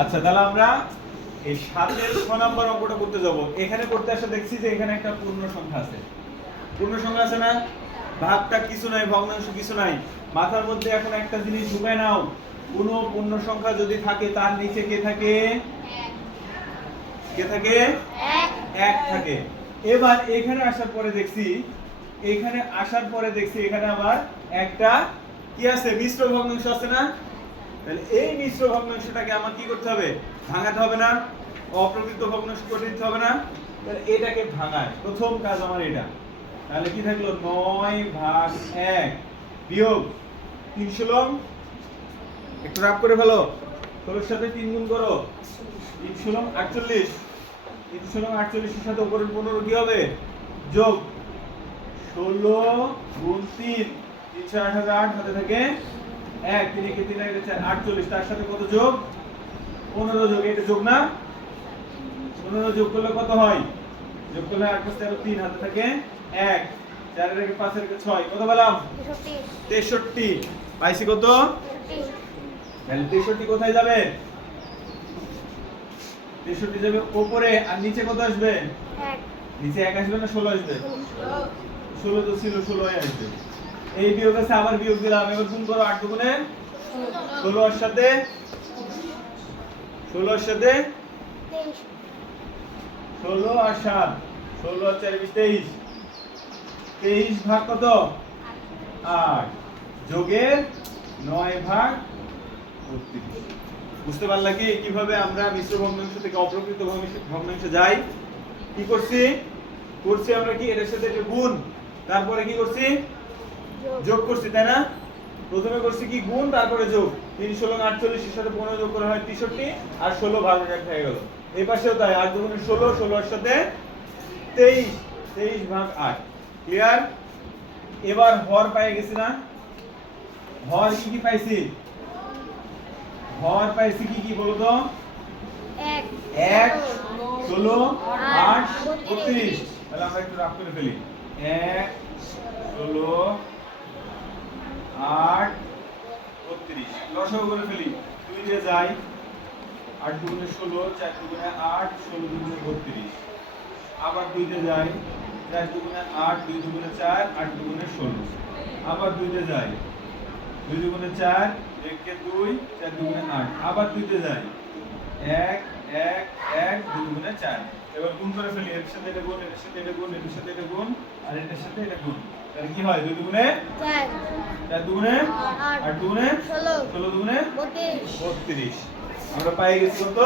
আচ্ছা, তাহলে আমরা এই 7 এর 6 নাম্বার অঙ্কটা করতে যাব। এখানে করতে আসলে দেখছি যে এখানে একটা পূর্ণ সংখ্যা আছে। পূর্ণ সংখ্যা আছে না? ভাগটা কিছু নাই, ভগ্নাংশ কিছু নাই। মাথার মধ্যে এখন একটা জিনিস ঢুকায় নাও। কোনো পূর্ণ সংখ্যা যদি থাকে তার নিচে কে থাকে? কে থাকে? 1 থাকে। এবার এখানে আসার পরে দেখছি এখানে আবার একটা কি আছে? মিশ্র ভগ্নাংশ আছে না? তাহলে এই মিশ্র ভগ্নাংশটাকে আমার কি করতে হবে? ভাঙাতে হবে না? অপ্রকৃত ভগ্নাংশ করে দিতে হবে না? তাহলে এটাকে ভাঙায় প্রথম কাজ আমার এটা। তাহলে কি থাকলো? 9/1 বিয়োগ 3 ষোলং, একটু রাফ করে ফেলো। 16 সাথে 3 গুণ করো, 3 ষোলং 48। 3 ষোলং 48 এর সাথে উপরের 15 কি হবে? যোগ 16 গুণ 3, 3 6 8 8 হাতে থাকে 1, 3 কে 3 এর 4 48, তার সাথে কত যোগ? 15 যোগ। এটা যোগ না? 15 যোগ করলে কত হয়? যোগ করলে 8 5 13 3 হাতে থাকে 1, 4 এর 5 এর 6 কত পেলাম? 63। পাইছি কত? তাহলে 63 কোথায় যাবে? 63 যাবে উপরে, আর নিচে কত আসবে? 1। নিচে 1 আসবে না 16 আসবে? 16 তো ছিল, 16 আসবে। এই বিয়োগ আছে, আবার বিয়োগ দিলাম। এবার গুণ করো 8 দুগুণে 16 এর সাথে 16 আর 7, 16 আর 4 23। 23 ভাগ কত? 8 যোগের 9/32। বুঝতে পারলা কি কিভাবে আমরা মিশ্র ভগ্নাংশ থেকে অপ্রকৃত ভগ্নাংশে যাই? কি করছি আমরা কি এর সাথে এটা গুণ, তারপরে কি করছি? যোগ করছি, তাই না? প্রথমে করছি কি গুণ, তারপরে যোগ। 3 ষোলং 48 এর সাথে 15 যোগ করা হয় 63, আর 16 ভাগ হয়ে গেল। এই পাশেও তাই, 8 দুগুণে 16, 16 এর সাথে 23, 23 ভাগ 8। ক্লিয়ার? এবার হর পেয়ে গেছি না? হর কি পাইছি? হর পাইছি কি বলো তো? 1 16 8 32। তাহলে আমরা একটু রাফ করে ফেলি। 1 16 8 32 লসাগু করে ফেলি। 2 দিয়ে যাই, 8 দুগুণে 16, 4 দুগুণে 8, 16 দুগুণে 32। আবার 2 দিয়ে যাই, 4 দুগুণে 8, 2 দুগুণে 4, 8 দুগুণে 16। আবার 2 দিয়ে যাই, 2 দুগুণে 4, 1 কে 2, 4 দুগুণে 8। আবার 2 দিয়ে যাই, 1 1 1, 2 দুগুণে 4। এবার গুণ করে ফেলি। এর সাথে এটা গুণ, এর সাথে এটা গুণ, এর সাথে এটা গুণ, আর এটার সাথে এটা গুণ। তাহলে কি হয়? 2 দুগুণে 4, 4 দুগুণে 8, 8 দুগুণে 16, 16 দুগুণে 32। আমরা পেয়ে গেছি কত?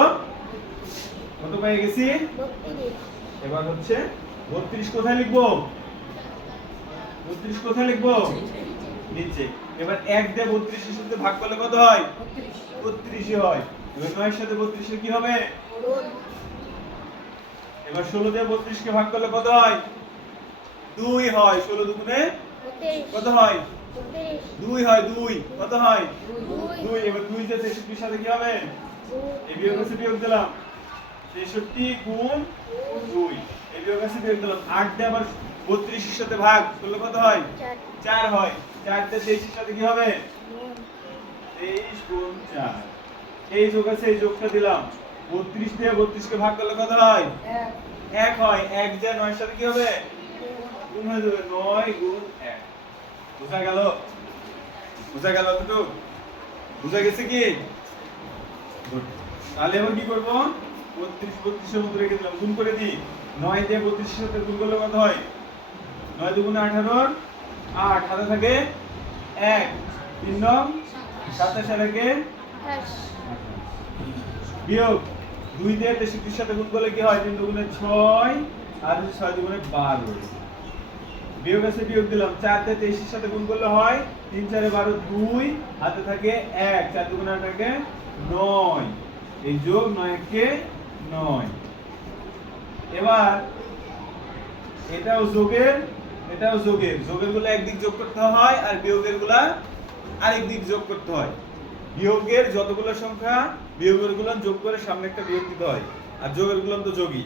কত পেয়ে গেছি? 32। এবার হচ্ছে 32 কোথায় লিখবো? 32 কোথায় লিখবো? নিচে। এবার 1 দিয়ে 32 এর সাথে ভাগ করলে কত হয়? 32 হয়। এবার 9 এর সাথে 32 এর কি হবে? গুণ। এবার 16 দিয়ে 32 কে ভাগ করলে কত হয়? 2 হয়। 16 দুগুণে কত হয়? 2 হয়। 2 কত হয়? 2। এবার 2 দিয়ে 63 এর সাথে কি হবে? এই বিয়োগ আছে, বিয়োগ দিলাম। 63 গুণ 2, এই বিয়োগ আছে, বিয়োগ দিলাম। 8 দিয়ে আবার 32 এর সাথে ভাগ করলে কত হয়? 4 হয়। 4 দিয়ে 23 এর সাথে কি হবে? 23 গুণ 4। এই যোগ আছে, এই যোগটা দিলাম। 32 দিয়ে 32 কে ভাগ করলে কত হয়? 1 হয়। 1 দিয়ে 9 এর সাথে কি হবে? গুণ হয়ে যাবে। 9 গুণ 1। বুঝা গেল? বুঝা গেল তো? বুঝা গেছে কি? গুড। তাহলে এবার কি করব? 32 32 এর মধ্যে রেখে দিলাম, গুণ করে দিই। 9 দিয়ে 32 এর সাথে গুণ করলে কত হয়? 9 দুগুণে 18, 8 হাতে থাকে 1, 3 নং 27 থাকে 28। বিয়োগ 2 দিয়ে 63 এর সাথে গুণ করলে কি হয়? 3 দুগুণে 6, আর 6 দুগুণে 12। বিয়োগ আছে, বিয়োগ দিলাম। 4 দিয়ে 23 এর সাথে গুণ করলে হয় 3 4 12, 2 হাতে থাকে 1, 4 দুগুণে থাকে 9। এই যোগ 9 কে 9। এবার এটাও যোগের, এটাও যোগের। যোগের গুলো একদিক যোগ করতে হয়, আর বিয়োগের গুলা আরেক দিক যোগ করতে হয়। বিয়োগের যতগুলো সংখ্যা, বিয়োগের গুলো যোগ করে সামনে একটা বিয়োগ দিতে হয়, আর যোগের গুলো তো যোগই।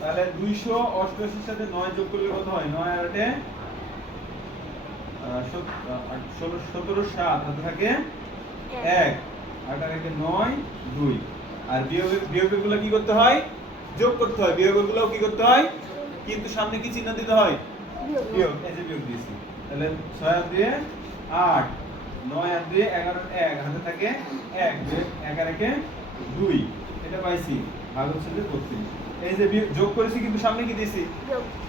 তাহলে 288 এর সাথে 9 যোগ করলে কত হয়? 9 আর 8 17 7 হাতে থাকে 1, 8 আর 1 9, 2। আর বিয়োগগুলো কি করতে হয়? যোগ করতে হয়। বিয়োগগুলো কি করতে হয়? কিন্তু সামনে কি চিহ্ন দিতে হয়? বিয়োগ। এই যে বিয়োগ দিয়েছি, তাহলে 6 আর 2 8, 9 আর 2 11, 1 হাতে থাকে 1, 1 আর 1 2, এটা পাইছি, ভাগ হচ্ছে যে 32। এই যে যোগ করেছি কিন্তু সামনে কি দিয়েছি?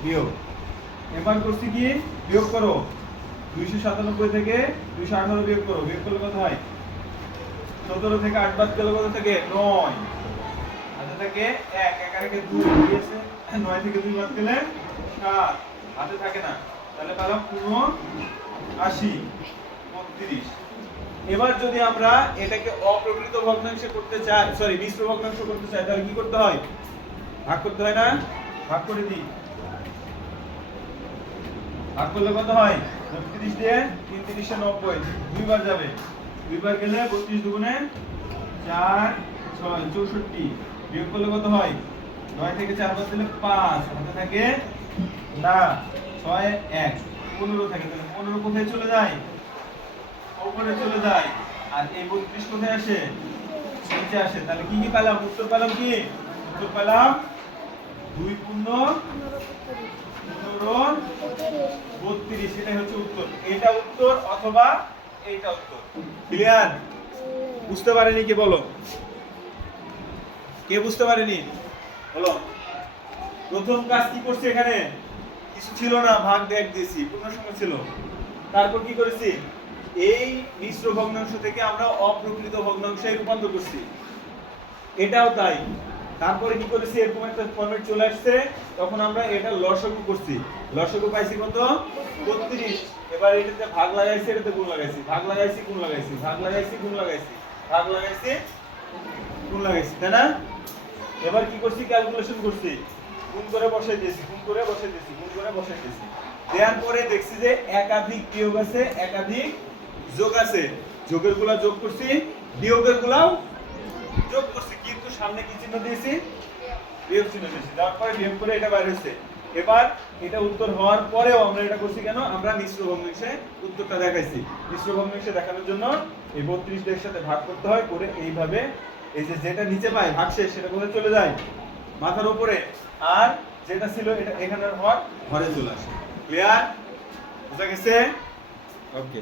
বিয়োগ। এবার করছি কি? বিয়োগ করো। 297 থেকে 218 বিয়োগ করো। বিয়োগ করলে কত হয়? 17 থেকে 8 বাদ গেলে কত থাকে? 9 হাতে থাকে 1, 1 আর 1 2 দিয়েছে। 9 থেকে 2 বাদ গেলে 7 হাতে থাকে না, তাহলে পেলাম 79 32। এবার যদি আমরা এটাকে অপ্রকৃত ভগ্নাংশে করতে চাই, সরি মিশ্র ভগ্নাংশ করতে চাই, তাহলে কি করতে হয়? ভাগ করতে হয় না? ভাগ করে দিই। ভাগ করলে কত হয়? 32 দিয়ে 3 3 90, দুইবার যাবে। দুইবার গেলে 32 দুগুণে 4 6 64। বিয়োগ করলে কত হয়? 9 থেকে 4 বাদ দিলে 5 হাতে থাকে না, 6 1 15 থাকে। তাহলে 15 কোথায় চলে যায়? উপরে চলে যায়। আর এই 32 কোথায় আসে? নিচে আসে। তাহলে কি কি পেলাম? উত্তর পেলাম কি? উত্তর পেলাম 2 পূর্ণ 15 32। এটাই হচ্ছে উত্তর। এটা উত্তর অথবা এইটা উত্তর। ক্লিয়ার? বুঝতে পারেনি কে বলো? কে বুঝতে পারেনি বলো? প্রথম কাজ কি করছি? এখানে কিছু ছিল না, ভাগ দেখ দিয়েছি, পূর্ণসংখ্য ছিল। তারপর কি করেছি? এই মিশ্র ভগ্নাংশ থেকে আমরা অপ্রকৃত ভগ্নাংশে রূপান্তর করছি, এটাও তাই। তারপরে কি করেছি? এরকম একটা ফরম্যাট চলে আসছে, তখন আমরা এটা লসাগু করছি। লসাগু পাইছি কত? 32। এবার এটাতে ভাগ লাগাইছি, এটাতে গুণ লাগাইছি, ভাগ লাগাইছি, গুণ লাগাইছি, ভাগ লাগাইছি, গুণ লাগাইছি, ভাগ লাগাইছি, গুণ লাগাইছি, তাই না? এবার কি করছি? ক্যালকুলেশন করছি, গুণ করে বসাই দিয়েছি, গুণ করে বসাই দিয়েছি, গুণ করে বসাই দিয়েছি। দেওয়ার পরে দেখছি যে একাধিক বিয়োগ আছে, একাধিক যোগ আছে। যোগের গুলা যোগ করছি, বিয়োগের গুলাও যোগ করছি, কিন্তু সামনে কি চিহ্ন দিয়েছি? বিয়োগ চিহ্ন দিয়েছি। তারপরে বিয়োগ করে এটা বাইরে হচ্ছে। এবার এটা উত্তর হওয়ার পরেও আমরা এটা করছি কেন? আমরা মিশ্র ভগ্নাংশে উত্তরটা দেখাইছি। মিশ্র ভগ্নাংশে দেখানোর জন্য এই 32 এর সাথে ভাগ করতে হয়, করে এইভাবে এই যে যেটা নিচে পায় ভাগশেষ, সেটা কোথায় চলে যায়? মাথার উপরে। আর যেটা ছিল এটা এখানের হওয়ার ঘরে চলে আসে। ক্লিয়ার? বুঝা গেছে? ওকে।